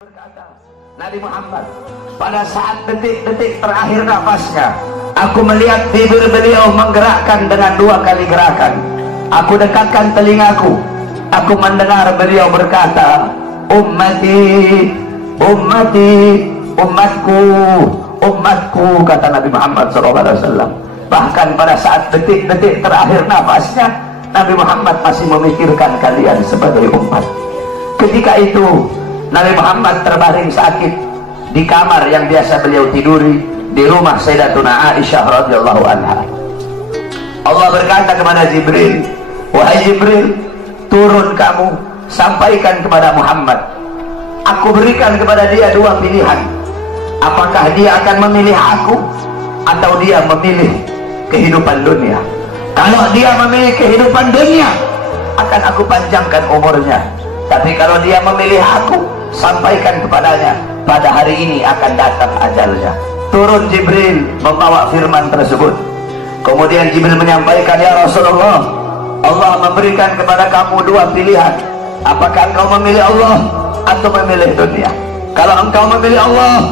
Berkata Nabi Muhammad, pada saat detik-detik terakhir nafasnya, aku melihat bibir beliau menggerakkan dengan 2 kali gerakan. Aku dekatkan telingaku, aku mendengar beliau berkata, ummati, ummati, umatku, umatku, kata Nabi Muhammad SAW. Bahkan pada saat detik-detik terakhir nafasnya, Nabi Muhammad masih memikirkan kalian sebagai umat. Ketika itu Nabi Muhammad terbaring sakit di kamar yang biasa beliau tiduri di rumah Sayyidatuna Aisyah radhiyallahu anha. Allah berkata kepada Jibril, wahai Jibril, turun kamu, sampaikan kepada Muhammad, aku berikan kepada dia 2 pilihan. Apakah dia akan memilih aku atau dia memilih kehidupan dunia? Kalau dia memilih kehidupan dunia, akan aku panjangkan umurnya. Tapi kalau dia memilih aku, sampaikan kepadanya, pada hari ini akan datang ajalnya. Turun Jibril membawa firman tersebut. Kemudian Jibril menyampaikan, ya Rasulullah, Allah memberikan kepada kamu 2 pilihan. Apakah engkau memilih Allah atau memilih dunia? Kalau engkau memilih Allah,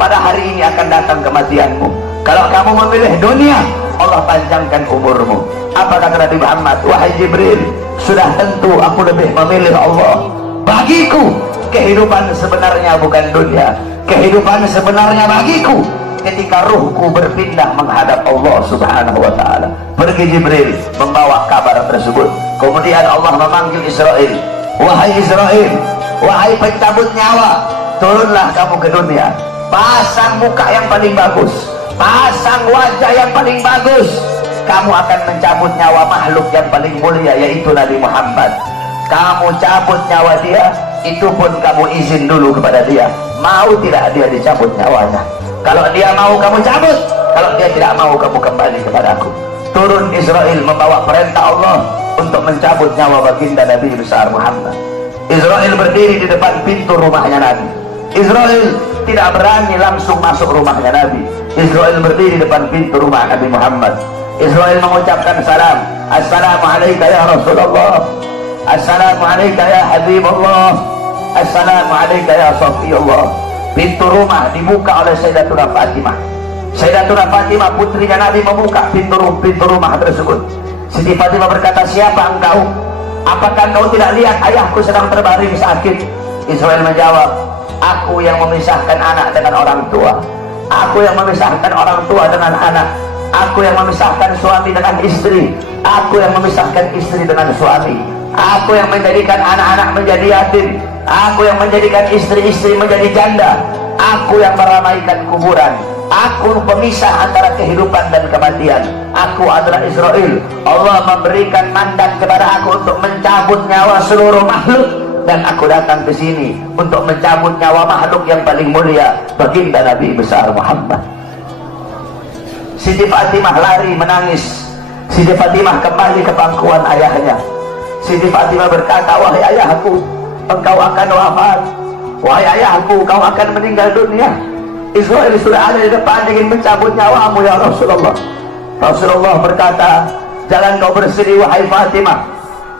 pada hari ini akan datang kematianmu. Kalau kamu memilih dunia, Allah panjangkan umurmu. Apa kata Nabi Muhammad? Wahai Jibril, sudah tentu aku lebih memilih Allah. Bagiku kehidupan sebenarnya bukan dunia. Kehidupan sebenarnya bagiku ketika ruhku berpindah menghadap Allah subhanahu wa ta'ala. Pergi Jibril membawa kabar tersebut. Kemudian Allah memanggil Israel, wahai Israel, wahai pencabut nyawa, turunlah kamu ke dunia. Pasang muka yang paling bagus, pasang wajah yang paling bagus. Kamu akan mencabut nyawa makhluk yang paling mulia, yaitu Nabi Muhammad. Kamu cabut nyawa dia, itu pun kamu izin dulu kepada dia, mau tidak dia dicabut nyawanya. Kalau dia mau kamu cabut, kalau dia tidak mau kamu kembali kepada aku. Turun Israel membawa perintah Allah untuk mencabut nyawa baginda Nabi besar Muhammad. Israel berdiri di depan pintu rumahnya Nabi. Israel tidak berani langsung masuk rumahnya Nabi. Israel berdiri di depan pintu rumah Nabi Muhammad. Israel mengucapkan salam, assalamualaikum ya Rasulullah, assalamualaikum ya Habibullah, assalamualaikum ya Safiyullah. Pintu rumah dibuka oleh Sayyidatuna Fatimah. Sayyidatuna Fatimah putrinya Nabi membuka pintu rumah tersebut. Siti Fatimah berkata, siapa engkau? Apakah engkau tidak lihat ayahku sedang terbaring sakit? Israel menjawab, aku yang memisahkan anak dengan orang tua, aku yang memisahkan orang tua dengan anak, aku yang memisahkan suami dengan istri, aku yang memisahkan istri dengan suami, aku yang menjadikan anak-anak menjadi yatim, aku yang menjadikan istri-istri menjadi janda, aku yang meramaikan kuburan, aku pemisah antara kehidupan dan kematian. Aku adalah Israel. Allah memberikan mandat kepada aku untuk mencabut nyawa seluruh makhluk, dan aku datang ke sini untuk mencabut nyawa makhluk yang paling mulia, baginda Nabi besar Muhammad. Siti Fatimah lari menangis. Siti Fatimah kembali ke pangkuan ayahnya. Siti Fatimah berkata, wahai ayahku, engkau akan wafat. Wahai ayahku, kau akan meninggal dunia. Israel sudah ada di depan ingin mencabut nyawamu ya Rasulullah. Rasulullah berkata, jangan kau bersedih wahai Fatimah.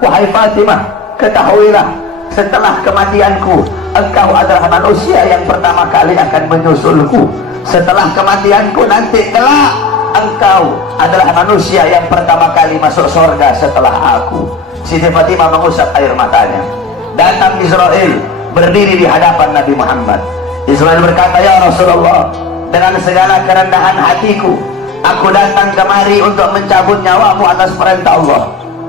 Wahai Fatimah, ketahuilah, setelah kematianku, engkau adalah manusia yang pertama kali akan menyusulku. Setelah kematianku nanti kelak, engkau adalah manusia yang pertama kali masuk surga setelah aku. Siti Fatimah mengusap air matanya. Datang Israel berdiri di hadapan Nabi Muhammad. Israel berkata, ya Rasulullah, dengan segala kerendahan hatiku, aku datang kemari untuk mencabut nyawamu atas perintah Allah.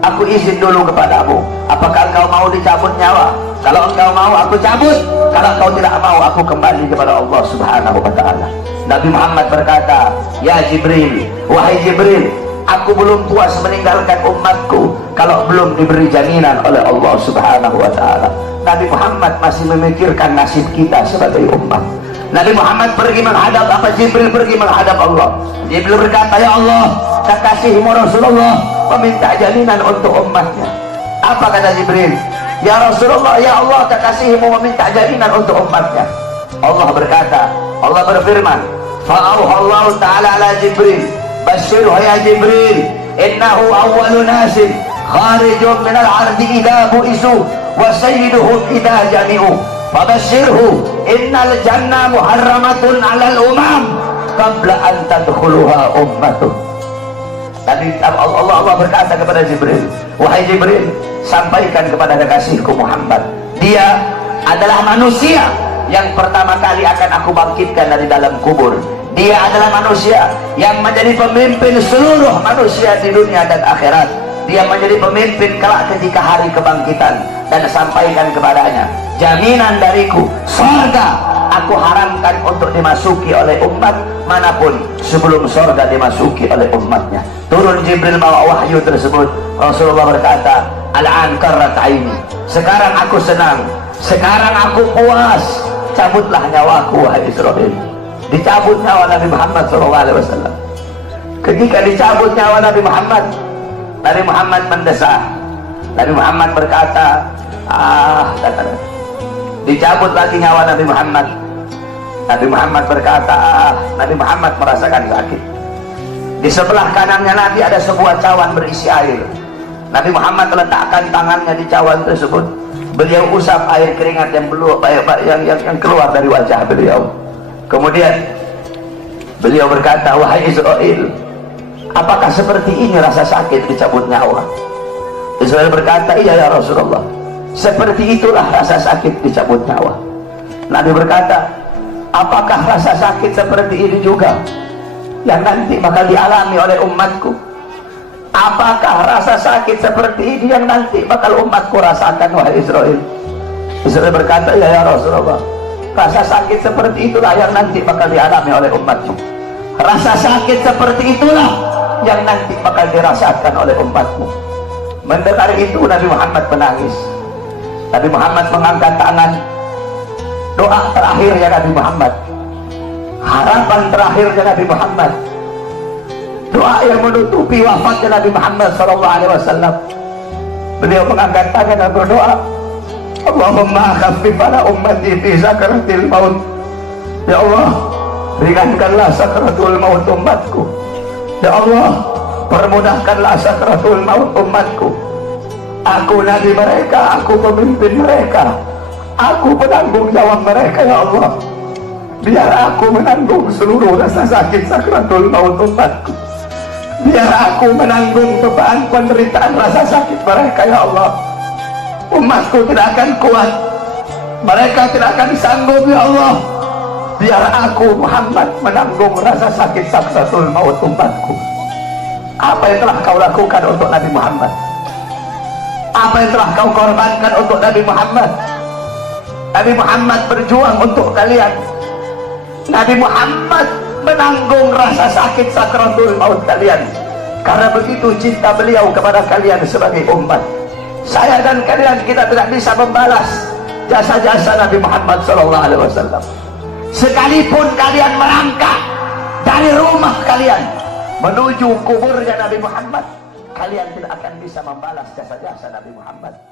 Aku izin dulu kepadamu, apakah engkau mau dicabut nyawa? Kalau engkau mau aku cabut, kalau engkau tidak mau aku kembali kepada Allah subhanahu wa ta'ala. Nabi Muhammad berkata, ya Jibril, wahai Jibril, aku belum puas meninggalkan umatku kalau belum diberi jaminan oleh Allah subhanahu wa ta'ala. Nabi Muhammad masih memikirkan nasib kita sebagai umat. Nabi Muhammad pergi menghadap apa? Jibril pergi menghadap Allah. Jibril berkata, ya Allah, kekasihmu Rasulullah meminta jaminan untuk umatnya. Apa kata Jibril? Ya Rasulullah, ya Allah, kekasihmu meminta jaminan untuk umatnya. Allah berkata, Allah berfirman, fa'auhallahu ta'ala ala Jibril, basyirhu ya Jibril, innahu awwalu nasin kharijun minal ardi idha bu'isu wa sayyiduhum idha jami'u fabashirhu innal jannah muharramatun 'alal umam qabla an tadkhuluha ummatuh. Tadi Allah berkata kepada Jibril, wahai Jibril, sampaikan kepada kekasihku Muhammad, dia adalah manusia yang pertama kali akan aku bangkitkan dari dalam kubur. Dia adalah manusia yang menjadi pemimpin seluruh manusia di dunia dan akhirat. Dia menjadi pemimpin kelak ketika hari kebangkitan. Dan sampaikan kepadanya, jaminan dariku, surga aku haramkan untuk dimasuki oleh umat manapun sebelum surga dimasuki oleh umatnya. Turun Jibril bawa wahyu tersebut. Rasulullah berkata, al-an qarrat aini, sekarang aku senang, sekarang aku puas, cabutlah nyawaku wahai Israel. Dicabut nyawa Nabi Muhammad SAW. Ketika dicabut nyawa Nabi Muhammad mendesah. Nabi Muhammad berkata, dicabut lagi nyawa Nabi Muhammad. Nabi Muhammad berkata, Nabi Muhammad merasakan sakit. Di sebelah kanannya Nabi ada sebuah cawan berisi air. Nabi Muhammad letakkan tangannya di cawan tersebut. Beliau usap air keringat yang keluar dari wajah beliau. Kemudian beliau berkata, wahai Israel, apakah seperti ini rasa sakit dicabut nyawa? Israel berkata, iya ya Rasulullah, seperti itulah rasa sakit dicabut nyawa. Nabi berkata, apakah rasa sakit seperti ini juga yang nanti bakal dialami oleh umatku? Apakah rasa sakit seperti ini yang nanti bakal umatku rasakan wahai Israel? Israel berkata, iya ya Rasulullah, rasa sakit seperti itulah yang nanti bakal dialami oleh umatmu. Rasa sakit seperti itulah yang nanti bakal dirasakan oleh umatmu. Mendengar itu Nabi Muhammad menangis. Nabi Muhammad mengangkat tangan. Doa terakhirnya Nabi Muhammad, harapan terakhirnya Nabi Muhammad, doa yang menutupi wafatnya Nabi Muhammad SAW. Beliau mengangkat tangan dan berdoa, Allahumma khaffif ala ummati fi sakaratil maut. Ya Allah, ringankanlah sakaratul maut umatku. Ya Allah, permudahkanlah sakaratul maut umatku. Aku nabi mereka, aku pemimpin mereka, aku penanggung jawab mereka. Ya Allah, biar aku menanggung seluruh rasa sakit sakaratul maut umatku. Biar aku menanggung beban penderitaan rasa sakit mereka. Ya Allah, umatku tidak akan kuat, mereka tidak akan sanggup. Ya Allah, biar aku Muhammad menanggung rasa sakit sakaratul maut umatku. Apa yang telah kau lakukan untuk Nabi Muhammad? Apa yang telah kau korbankan untuk Nabi Muhammad? Nabi Muhammad berjuang untuk kalian. Nabi Muhammad menanggung rasa sakit sakaratul maut kalian. Karena begitu cinta beliau kepada kalian sebagai umat. Saya dan kalian, kita tidak bisa membalas jasa-jasa Nabi Muhammad SAW. Sekalipun kalian merangkak dari rumah kalian menuju kuburnya Nabi Muhammad, kalian tidak akan bisa membalas jasa-jasa Nabi Muhammad.